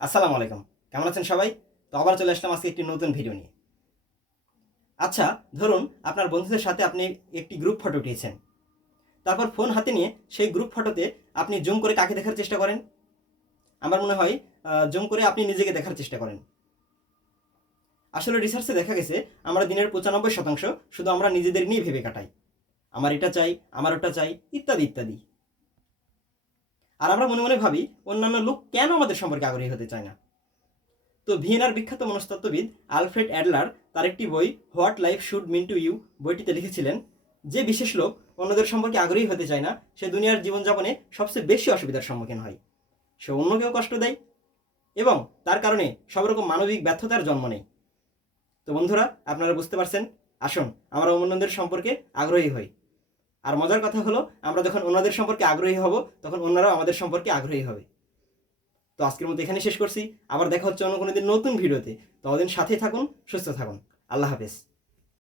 আসসালামু আলাইকুম। কেমন আছেন সবাই? তো আবার চলে আসলাম আজকে একটি নতুন ভিডিও নিয়ে। আচ্ছা, ধরুন আপনার বন্ধুদের সাথে আপনি একটি গ্রুপ ফটো উঠিয়েছেন। তারপর ফোন হাতে নিয়ে সেই গ্রুপ ফটোতে আপনি জুম করে কাকে দেখার চেষ্টা করেন? আমার মনে হয় জুম করে আপনি নিজেকে দেখার চেষ্টা করেন। আসলে রিসার্চে দেখা গেছে আমরা দিনের ৯৫% শুধু আমরা নিজেদের নিয়ে ভেবে কাটাই। আমার এটা চাই, আমার ওটা চাই, ইত্যাদি, ইত্যাদি। আর আমরা মনে মনে ভাবি অন্যান্য লোক কেন আমাদের সম্পর্কে আগ্রহী হতে চায় না। তো ভিয়েনার বিখ্যাত মনস্তত্ত্ববিদ আলফ্রেড অ্যাডলার তার একটি বই what life should mean to you বইটিতে লিখেছিলেন, যে বিশেষ লোক অন্যদের সম্পর্কে আগ্রহী হতে চায় না সে দুনিয়ার জীবনযাপনে সবচেয়ে বেশি অসুবিধার সম্মুখীন হয়। সে অন্যকেও কষ্ট দেয় এবং তার কারণে সব রকম মানবিক ব্যর্থতার জন্ম নেয়। তো বন্ধুরা, আপনারা বুঝতে পারছেন, আসুন আমরা অন্যদের সম্পর্কে আগ্রহী হই। আর মজার কথা হলো, আমরা যখন অন্যদের সম্পর্কে আগ্রহী হব তখন অন্যরাও আমাদের সম্পর্কে আগ্রহী হবে। তো আজকের মতো এখানেই শেষ করছি। আবার দেখা হচ্ছে অন্য কোনো দিন নতুন ভিডিওতে। ততদিন সাথেই থাকুন, সুস্থ থাকুন। আল্লাহ হাফেজ।